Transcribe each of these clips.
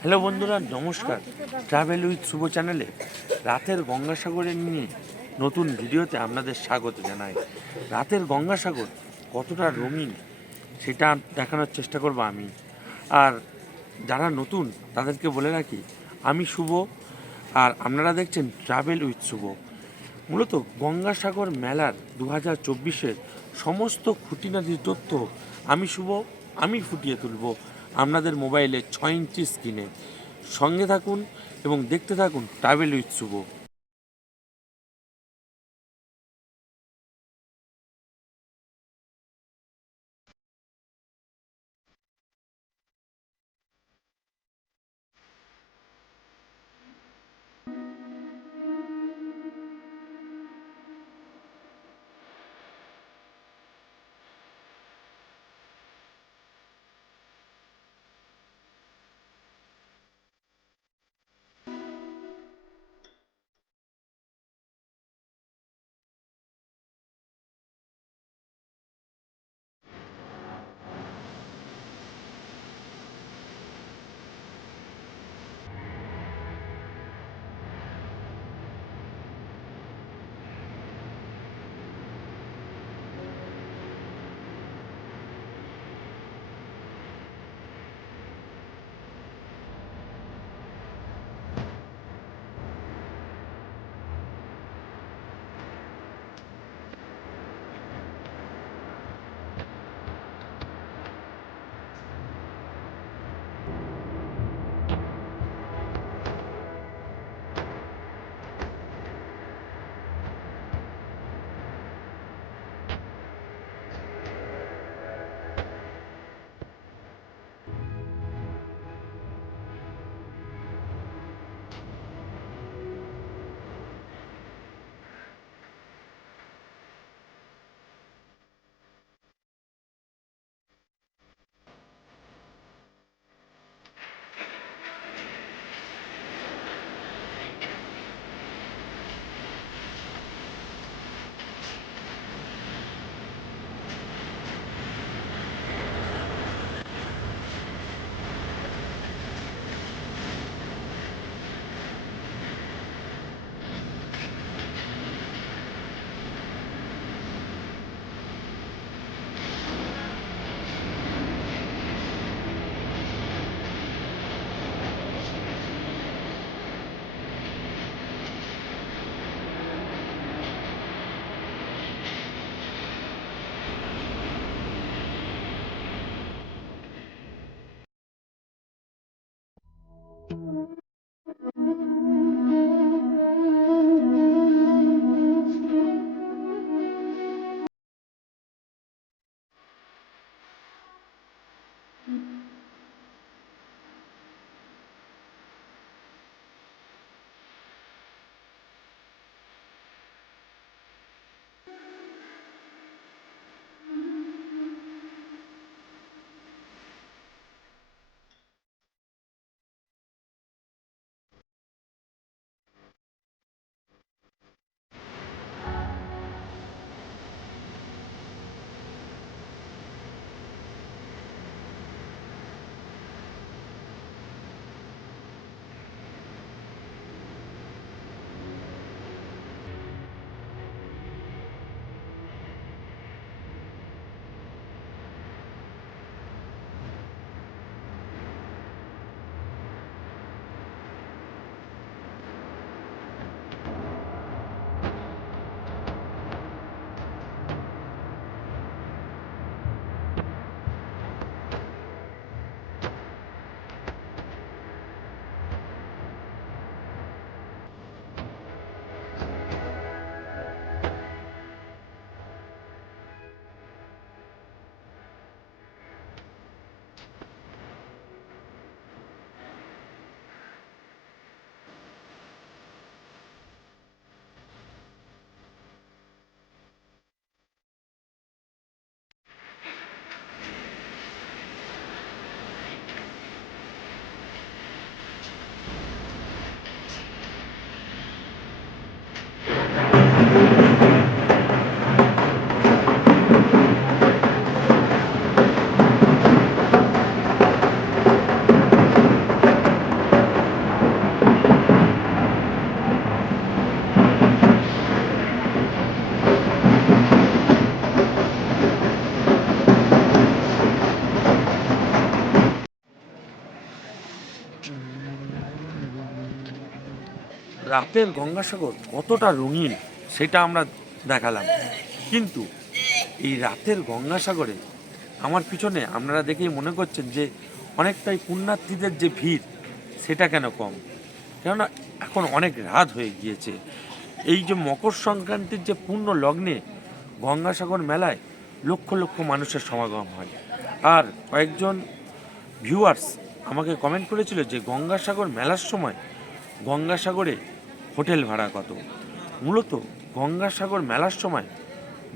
Hello বন্ধুরা, নমস্কার। Travel with শুভ চ্যানেলে রাতের গঙ্গাসাগরে নিয়ে নতুন ভিডিওতে আপনাদের স্বাগত জানাই। রাতের গঙ্গাসাগর কতটা রঙিন সেটা দেখানোর চেষ্টা করব আমি। আর যারা নতুন তাদেরকে বলে রাখি, আমি শুভ, আর আপনারা দেখছেন ট্রাভেল উইথ শুভ। মূলত গঙ্গাসাগর মেলার 2024-এর সমস্ত খুঁটিনাটি তথ্য আমি শুভ, আমি ফুটিয়ে তুলব আপনাদের মোবাইলে 6 ইঞ্চি স্ক্রিনে। সঙ্গে থাকুন এবং দেখতে থাকুন ট্রাভেল উইথ শুভ। রাতের গঙ্গাসাগর কতটা রঙিন সেটা আমরা দেখালাম, কিন্তু এই রাতের গঙ্গাসাগরে আমার পিছনে আপনারা দেখেই মনে করছেন যে অনেকটাই পুণ্যার্থীদের যে ভিড় সেটা কেন কম, কেননা এখন অনেক রাত হয়ে গিয়েছে। এই যে মকর সংক্রান্তির যে পূর্ণ লগ্নে গঙ্গাসাগর মেলায় লক্ষ লক্ষ মানুষের সমাগম হয়। আর কয়েকজন ভিউয়ার্স আমাকে কমেন্ট করেছিল যে গঙ্গাসাগর মেলার সময় গঙ্গাসাগরে হোটেল ভাড়া কত। মূলত গঙ্গাসাগর মেলার সময়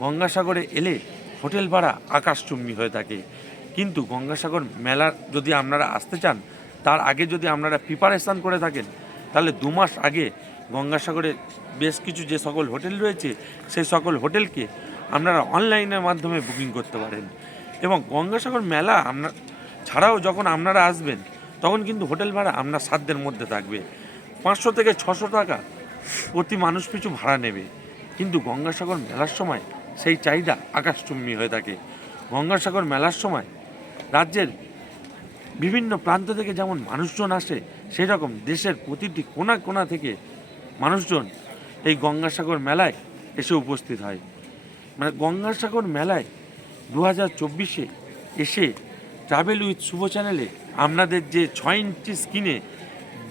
গঙ্গাসাগরে এলে হোটেল ভাড়া আকাশচুম্বী হয়ে থাকে, কিন্তু গঙ্গাসাগর মেলা যদি আপনারা আসতে চান তার আগে যদি আপনারা প্রিপারেশান করে থাকেন তাহলে 2 মাস আগে গঙ্গাসাগরে বেশ কিছু যে সকল হোটেল রয়েছে সেই সকল হোটেলকে আপনারা অনলাইনের মাধ্যমে বুকিং করতে পারেন। এবং গঙ্গাসাগর মেলা আপনার ছাড়াও যখন আপনারা আসবেন তখন কিন্তু হোটেল ভাড়া আপনার সাধ্যের মধ্যে থাকবে, 500 থেকে 600 টাকা প্রতি মানুষ পিছু ভাড়া নেবে, কিন্তু গঙ্গাসাগর মেলার সময় সেই চাহিদা আকাশচুম্বী হয়ে থাকে। গঙ্গাসাগর মেলার সময় রাজ্যের বিভিন্ন প্রান্ত থেকে যেমন মানুষজন আসে, সেই রকম দেশের প্রতিটি কোণা কোণা থেকে মানুষজন এই গঙ্গাসাগর মেলায় এসে উপস্থিত হয়। মানে গঙ্গাসাগর মেলায় 2024-এ এসে ট্রাভেল উইথ শুভ চ্যানেলে আপনাদের যে 6 ইঞ্চি স্ক্রিনে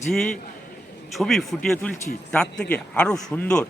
যে ছবি ফুটিয়ে তুলছি তার থেকে আরও সুন্দর